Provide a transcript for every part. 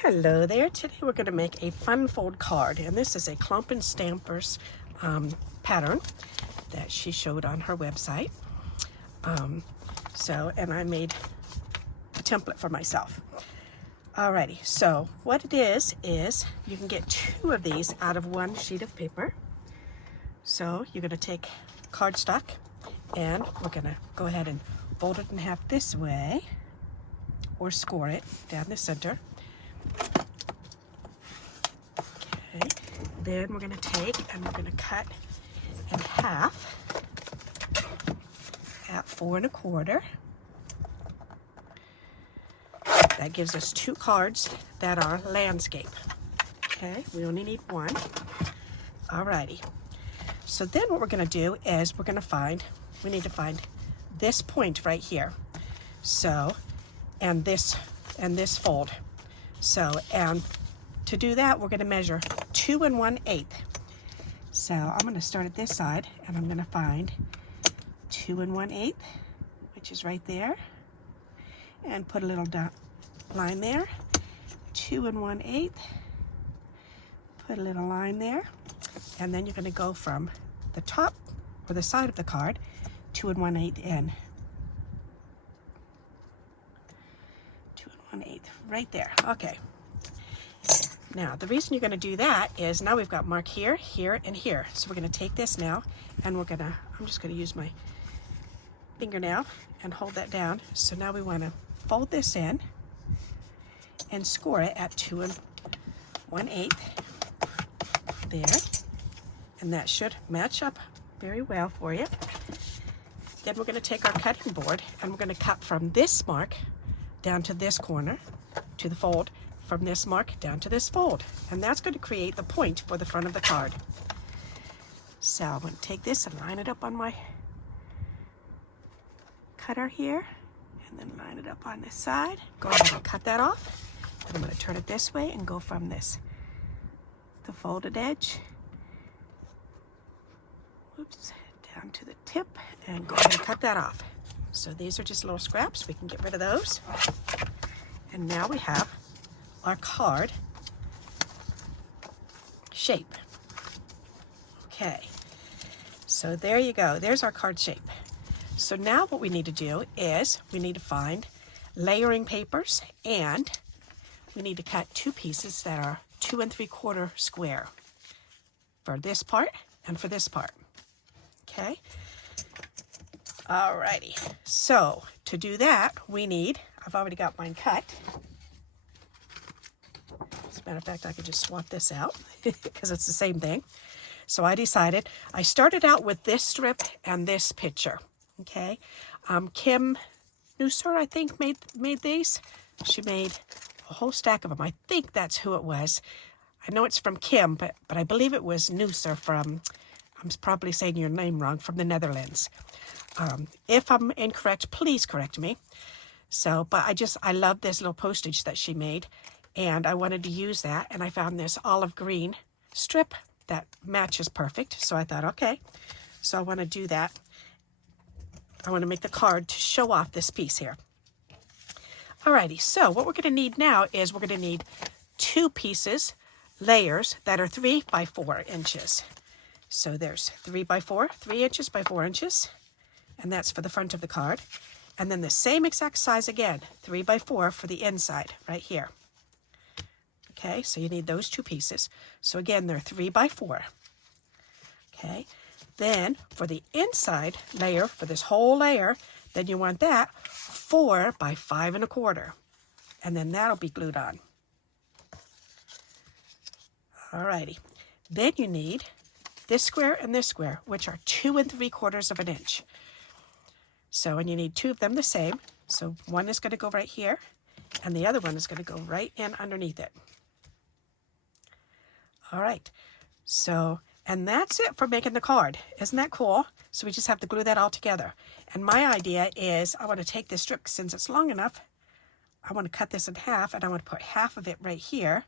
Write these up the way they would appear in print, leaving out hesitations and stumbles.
Hello there. Today we're going to make a fun fold card, and this is a Clump and Stampers pattern that she showed on her website. And I made a template for myself. Alrighty, so what it is you can get 2 of these out of 1 sheet of paper. So you're going to take cardstock, and we're going to go ahead and fold it in half this way, or score it down the center. Okay, then we're going to take and we're going to cut in half at 4 1/4. That gives us 2 cards that are landscape. Okay, we only need 1. Alrighty. So then what we're going to do is we need to find this point right here. So, and this fold. So, and to do that, we're going to measure 2 1/8. So I'm going to start at this side, and I'm going to find 2 1/8, which is right there, and put a little line there. 2 1/8, put a little line there, and then you're going to go from the top or the side of the card 2 1/8 in. 2 1/8 right there. Okay. Now, the reason you're going to do that is now we've got mark here, here, and here. So we're going to take this now, and I'm just going to use my fingernail and hold that down. So now we want to fold this in and score it at 2 1/8 there. And that should match up very well for you. Then we're going to take our cutting board, and we're going to cut from this mark down to this corner, to the fold, from this mark down to this fold. And that's going to create the point for the front of the card. So I'm going to take this and line it up on my cutter here, and then line it up on this side. Go ahead and cut that off. And I'm going to turn it this way and go from the folded edge, down to the tip, and go ahead and cut that off. So these are just little scraps. We can get rid of those. And now we have our card shape. Okay, so there you go. There's our card shape. So now what we need to do is we need to find layering papers, and we need to cut 2 pieces that are 2 3/4 square for this part and for this part. Okay. Alrighty. So to do that, I've already got mine cut. As a matter of fact, I could just swap this out because it's the same thing. So I decided, I started out with this strip and this picture. Okay. Kim Newser, I think, made these. She made a whole stack of them. I think that's who it was. I know it's from Kim, but I believe it was Newser from, I'm probably saying your name wrong, from the Netherlands. If I'm incorrect, please correct me. So, but I love this little postage that she made, and I wanted to use that, and I found this olive green strip that matches perfect. So I thought, okay, so I want to do that. I want to make the card to show off this piece here. Alrighty, so what we're going to need now is we're going to need 2 pieces, layers that are 3 by 4 inches. So there's 3 by 4, 3 inches by 4 inches, and that's for the front of the card. And then the same exact size again, 3 by 4 for the inside, right here. Okay, so you need those 2 pieces. So again, they're 3 by 4. Okay, then for the inside layer, for this whole layer, then you want that 4 by 5 1/4. And then that'll be glued on. Alrighty, then you need this square and this square, which are 2 3/4 of an inch. So, and you need 2 of them the same. So one is going to go right here, and the other one is going to go right in underneath it. All right, so, and that's it for making the card. Isn't that cool? So we just have to glue that all together. And my idea is I want to take this strip, since it's long enough, I want to cut this in half, and I want to put half of it right here,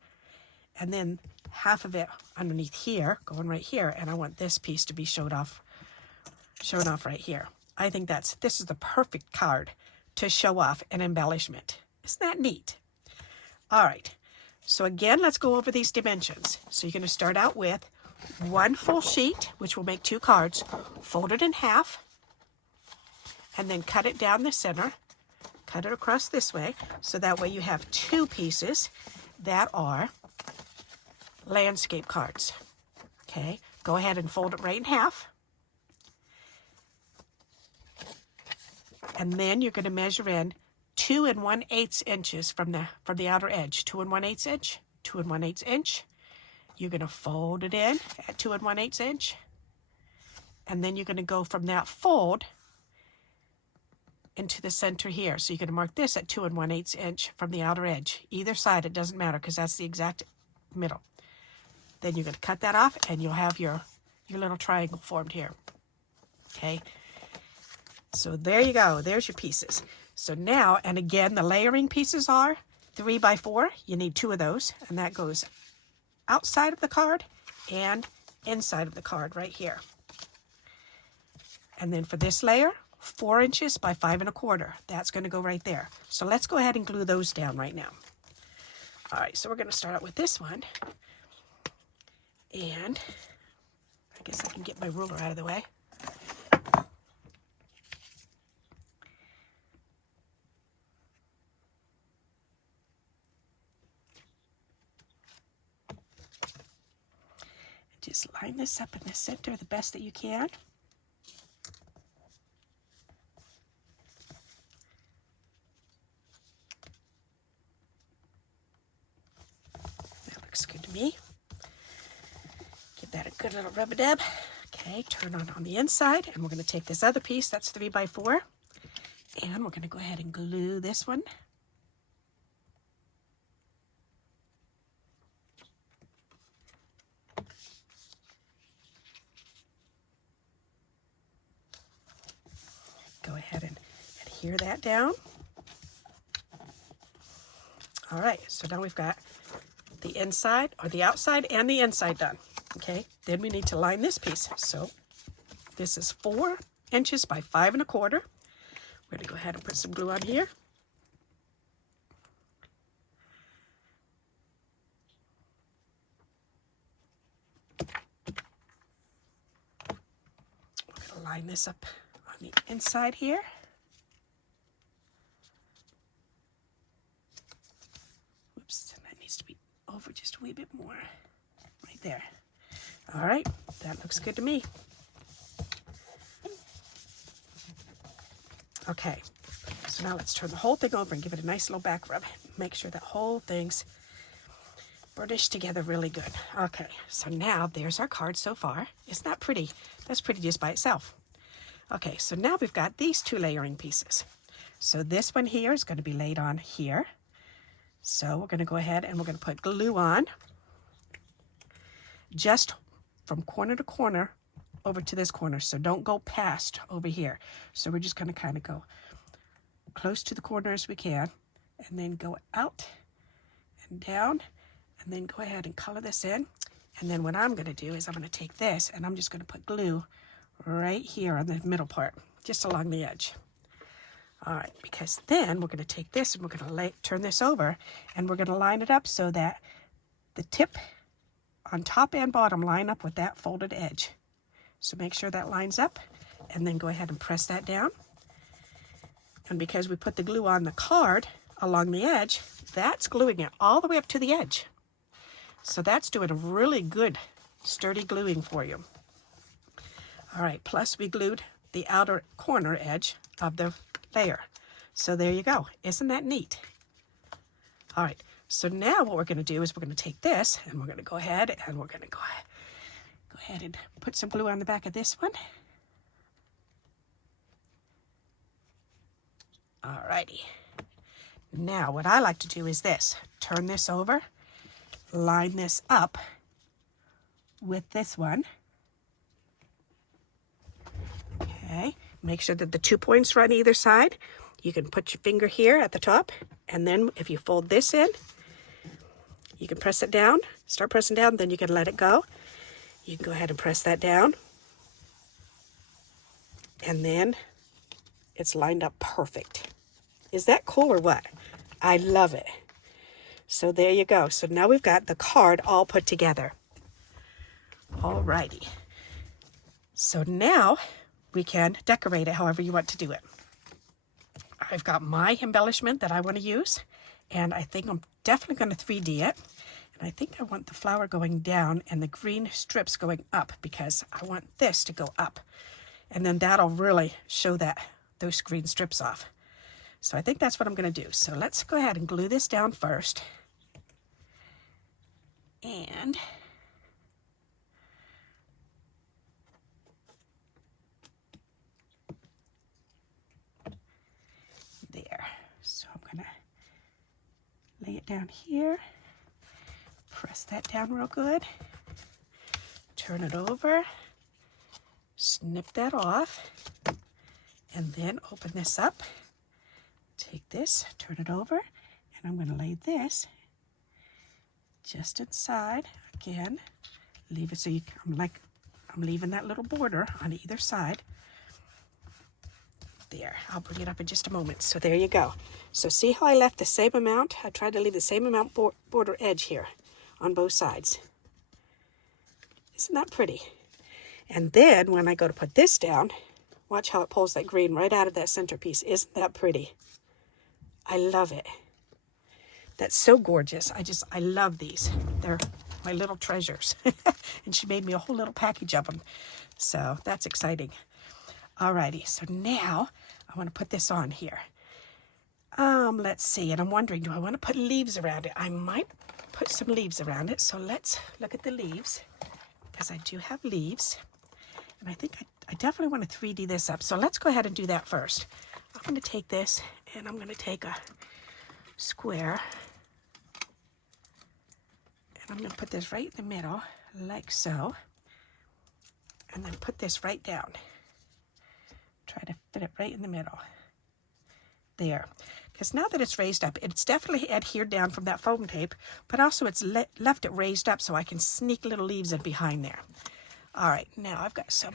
and then half of it underneath here, going right here, and I want this piece to be shown off right here. I think this is the perfect card to show off an embellishment. Isn't that neat? All right, So again, let's go over these dimensions. So you're going to start out with one full sheet, which will make 2 cards, fold it in half, and then cut it down the center, cut it across this way, so that way you have 2 pieces that are landscape cards. Okay, go ahead and fold it right in half. And then you're going to measure in 2 1/8 inches from the outer edge. 2 1/8 inch, 2 1/8 inch. You're going to fold it in at 2 1/8 inch. And then you're going to go from that fold into the center here. So you're going to mark this at 2 1/8 inch from the outer edge. Either side, it doesn't matter because that's the exact middle. Then you're going to cut that off and you'll have your little triangle formed here. Okay. So there you go. There's your pieces. So now, and again, the layering pieces are 3 by 4. You need 2 of those, and that goes outside of the card and inside of the card right here. And then for this layer, 4 inches by 5 1/4. That's going to go right there. So let's go ahead and glue those down right now. All right, so we're going to start out with this one. And I guess I can get my ruler out of the way. Just line this up in the center the best that you can. That looks good to me. Give that a good little rub-a-dub. Okay, turn on the inside, and we're going to take this other piece, that's 3 by 4, and we're going to go ahead and glue this one. Go ahead and adhere that down. All right, so now we've got the inside, or the outside and the inside done. Okay, then we need to line this piece. So this is 4 inches by 5 1/4. We're going to go ahead and put some glue on here. We're going to line this up on the inside here. Oops, that needs to be over just a wee bit more. Right there. All right, that looks good to me. Okay, so now let's turn the whole thing over and give it a nice little back rub. Make sure that whole thing's burnished together really good. Okay, so now there's our card so far. Isn't that pretty? That's pretty just by itself. Okay, so now we've got these 2 layering pieces. So this one here is going to be laid on here. So we're going to go ahead and we're going to put glue on just from corner to corner over to this corner. So don't go past over here. So we're just going to kind of go close to the corner as we can, and then go out and down, and then go ahead and color this in. And then what I'm going to do is I'm going to take this and I'm just going to put glue right here on the middle part, just along the edge. All right, because then we're going to take this and we're going to turn this over, and we're going to line it up so that the tip on top and bottom line up with that folded edge. So make sure that lines up, and then go ahead and press that down. And because we put the glue on the card along the edge, that's gluing it all the way up to the edge. So that's doing a really good sturdy gluing for you. All right, plus we glued the outer corner edge of the layer. So there you go. Isn't that neat? All right, so now what we're going to do is we're going to take this and we're going to go ahead and we're going to go ahead and put some glue on the back of this one. All righty. Now what I like to do is this. Turn this over, line this up with this one. Okay, make sure that the 2 points are on either side. You can put your finger here at the top, and then if you fold this in, you can press it down, start pressing down, then you can let it go. You can go ahead and press that down, and then it's lined up perfect. Is that cool or what? I love it. So there you go. So now we've got the card all put together. Alrighty. So now we can decorate it however you want to do it. I've got my embellishment that I want to use, and I think I'm definitely going to 3D it. And I think I want the flower going down and the green strips going up, because I want this to go up. And then that'll really show those green strips off. So I think that's what I'm going to do. So let's go ahead and glue this down first. And there. So I'm going to lay it down here. Press that down real good. Turn it over. Snip that off. And then open this up. Take this, turn it over, and I'm going to lay this just inside. Again, leave it so I'm leaving that little border on either side. There, I'll bring it up in just a moment. So there you go. So see how I left the same amount? I tried to leave the same amount border edge here on both sides. Isn't that pretty? And then when I go to put this down, watch how it pulls that green right out of that centerpiece. Isn't that pretty? I love it. That's so gorgeous. I love these. They're my little treasures. And she made me a whole little package of them. So that's exciting. Alrighty, so now I want to put this on here. Let's see, and I'm wondering, do I want to put leaves around it? I might put some leaves around it. So let's look at the leaves, because I do have leaves. And I think I definitely want to 3D this up. So let's go ahead and do that first. I'm going to take this, and I'm going to take a square, and I'm going to put this right in the middle, like so, and then put this right down. Try to fit it right in the middle. There. Because now that it's raised up, it's definitely adhered down from that foam tape, but also it's left it raised up so I can sneak little leaves in behind there. All right, now I've got some...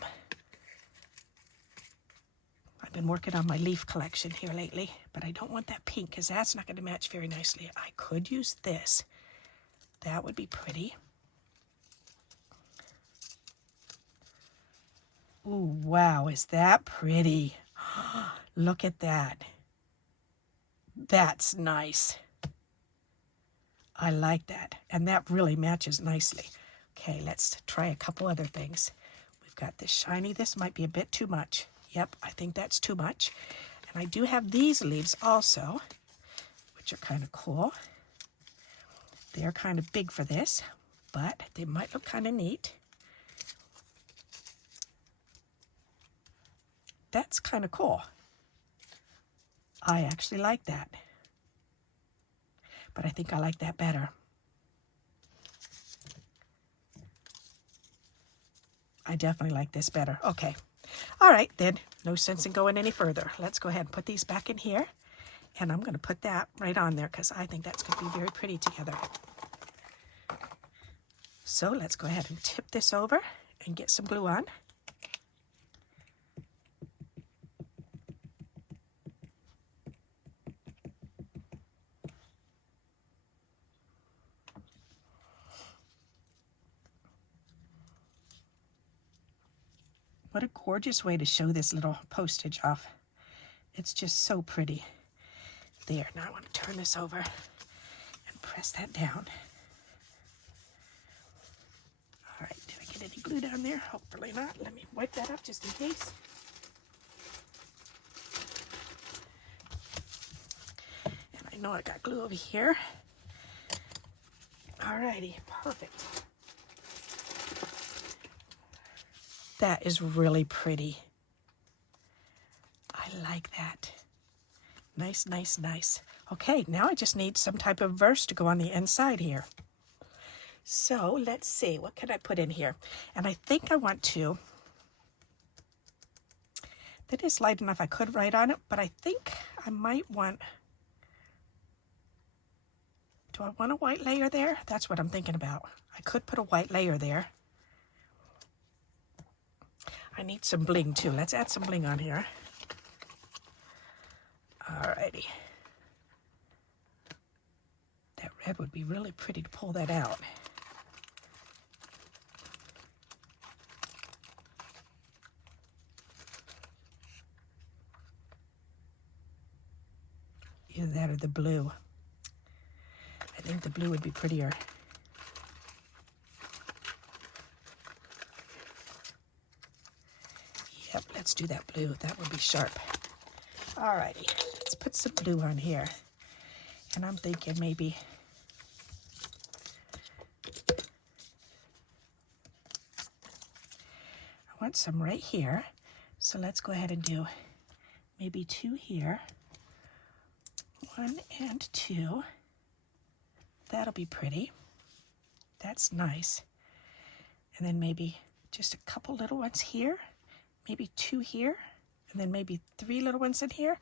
I've been working on my leaf collection here lately, but I don't want that pink because that's not going to match very nicely. I could use this. That would be pretty. Ooh, wow, is that pretty? Look at that. That's nice. I like that, and that really matches nicely. Okay, let's try a couple other things. We've got this shiny. This might be a bit too much. Yep, I think that's too much. And I do have these leaves also, which are kind of cool. They're kind of big for this, but they might look kind of neat. That's kind of cool. I actually like that. But I think I like that better. I definitely like this better. Okay. All right, then. No sense in going any further. Let's go ahead and put these back in here. And I'm going to put that right on there because I think that's going to be very pretty together. So let's go ahead and tip this over and get some glue on. What a gorgeous way to show this little postage off. It's just so pretty. There, now I want to turn this over and press that down. All right, did I get any glue down there? Hopefully not. Let me wipe that up just in case. And I know I got glue over here. All righty, perfect. That is really pretty. I like that. Nice, nice, nice. Okay, now I just need some type of verse to go on the inside here. So let's see, what can I put in here? And I think I want to, that is light enough I could write on it, but I think I might want, do I want a white layer there? That's what I'm thinking about. I could put a white layer there. I need some bling too. Let's add some bling on here. Alrighty. That red would be really pretty to pull that out. Either that or the blue. I think the blue would be prettier. Yep, let's do that blue. That would be sharp. Alrighty, let's put some blue on here. And I'm thinking maybe I want some right here. So let's go ahead and do maybe 2 here. 1 and 2. That'll be pretty. That's nice. And then maybe just a couple little ones here. Maybe 2 here. And then maybe 3 little ones in here.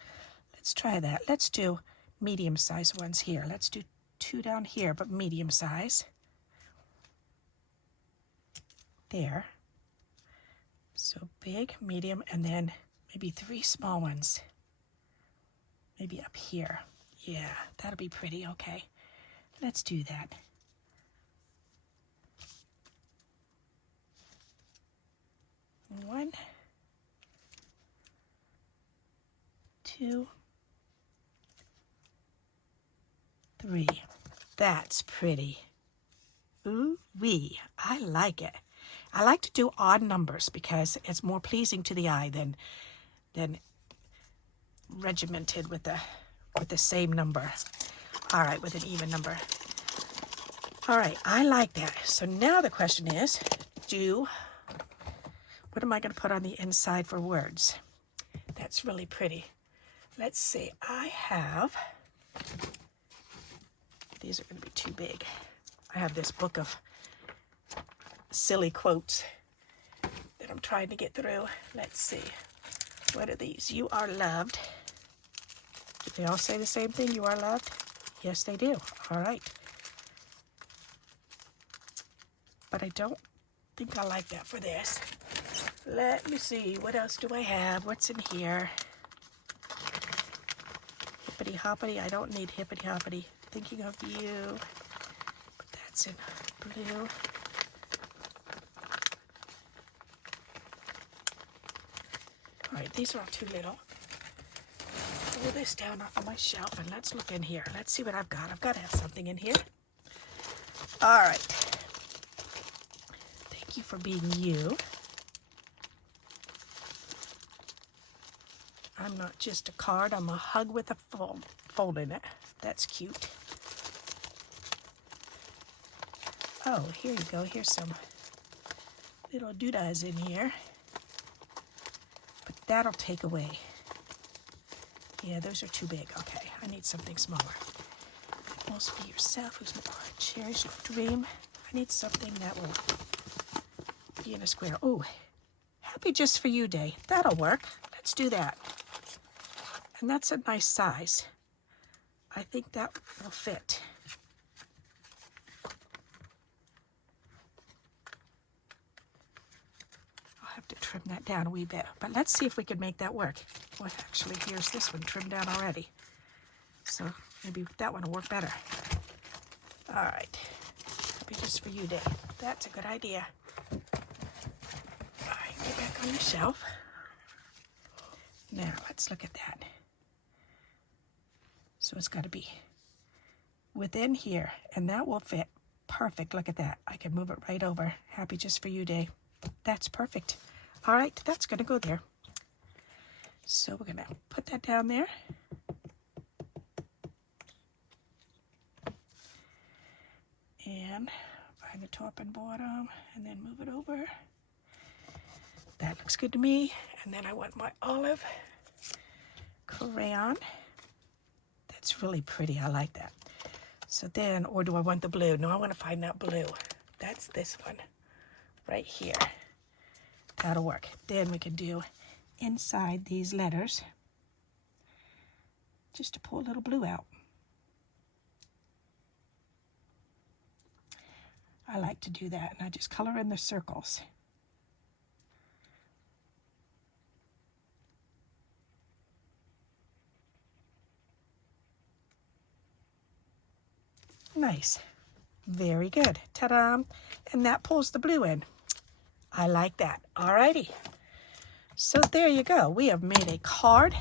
Let's try that. Let's do medium-sized ones here. Let's do 2 down here, but medium size. There. So big, medium, and then maybe 3 small ones. Maybe up here. Yeah, that'll be pretty. Okay, let's do that. One, 2, 3. That's pretty. Ooh-wee, I like it. I like to do odd numbers because it's more pleasing to the eye than regimented with the same number. All right, with an even number. All right, I like that. So now the question is, what am I going to put on the inside for words? That's really pretty. Let's see, I have, these are going to be too big. I have this book of silly quotes that I'm trying to get through. Let's see, what are these? You are loved. Do they all say the same thing? You are loved? Yes, they do. All right. But I don't think I like that for this. Let me see. What else do I have? What's in here? Hippity hoppity. I don't need hippity hoppity. Thinking of you. But that's in blue. All right, these are all too little. Pull this down off of my shelf and let's look in here. Let's see what I've got. I've got to have something in here. All right. Thank you for being you. I'm not just a card. I'm a hug with a fold in it. That's cute. Oh, here you go. Here's some little doodahs in here. But that'll take away. Yeah, those are too big. Okay, I need something smaller. Most be yourself, who's more cherish your dream. I need something that will be in a square. Oh, happy just for you day. That'll work. Let's do that. And that's a nice size. I think that will fit. I'll have to trim that down a wee bit, but let's see if we can make that work. Well, actually, here's this one trimmed down already. So maybe that one will work better. All right, happy just for you day. That's a good idea. All right, get back on the shelf. Now, let's look at that. So it's got to be within here, and that will fit perfect. Look at that. I can move it right over. Happy just for you day. That's perfect. All right, that's going to go there. So we're going to put that down there. And find the top and bottom, and then move it over. That looks good to me. And then I want my olive crayon. That's really pretty. I like that. So then, or do I want the blue? No, I want to find that blue. That's this one right here. That'll work. Then we can do inside these letters just to pull a little blue out. I like to do that, and I just color in the circles. Nice. Very good. Ta-da! And that pulls the blue in. I like that. Alrighty. So there you go. We have made a card.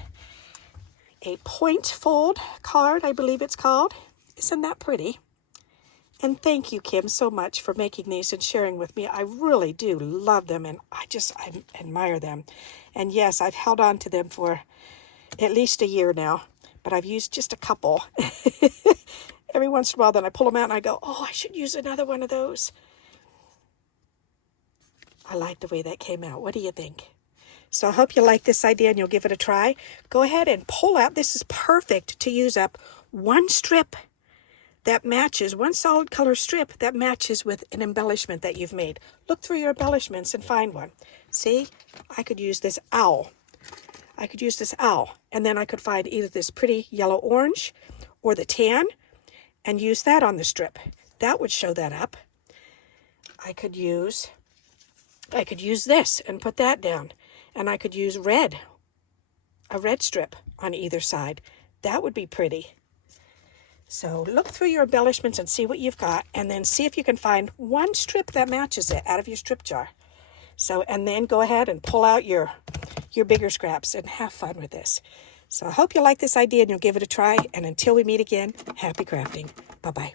A point fold card, I believe it's called. Isn't that pretty? And thank you, Kim, so much for making these and sharing with me. I really do love them, and I admire them. And yes, I've held on to them for at least a year now, but I've used just a couple. Every once in a while, then I pull them out and I go, oh, I should use another one of those. I like the way that came out. What do you think? So I hope you like this idea and you'll give it a try. Go ahead and pull out. This is perfect to use up one strip that matches, one solid color strip that matches with an embellishment that you've made. Look through your embellishments and find one. See, I could use this owl. I could use this owl, and then I could find either this pretty yellow orange or the tan and use that on the strip. That would show that up. I could use this and put that down. And I could use red, a red strip on either side. That would be pretty. So look through your embellishments and see what you've got, and then see if you can find one strip that matches it out of your strip jar. So, and then go ahead and pull out your bigger scraps and have fun with this. So I hope you like this idea and you'll give it a try. And until we meet again, happy crafting. Bye-bye.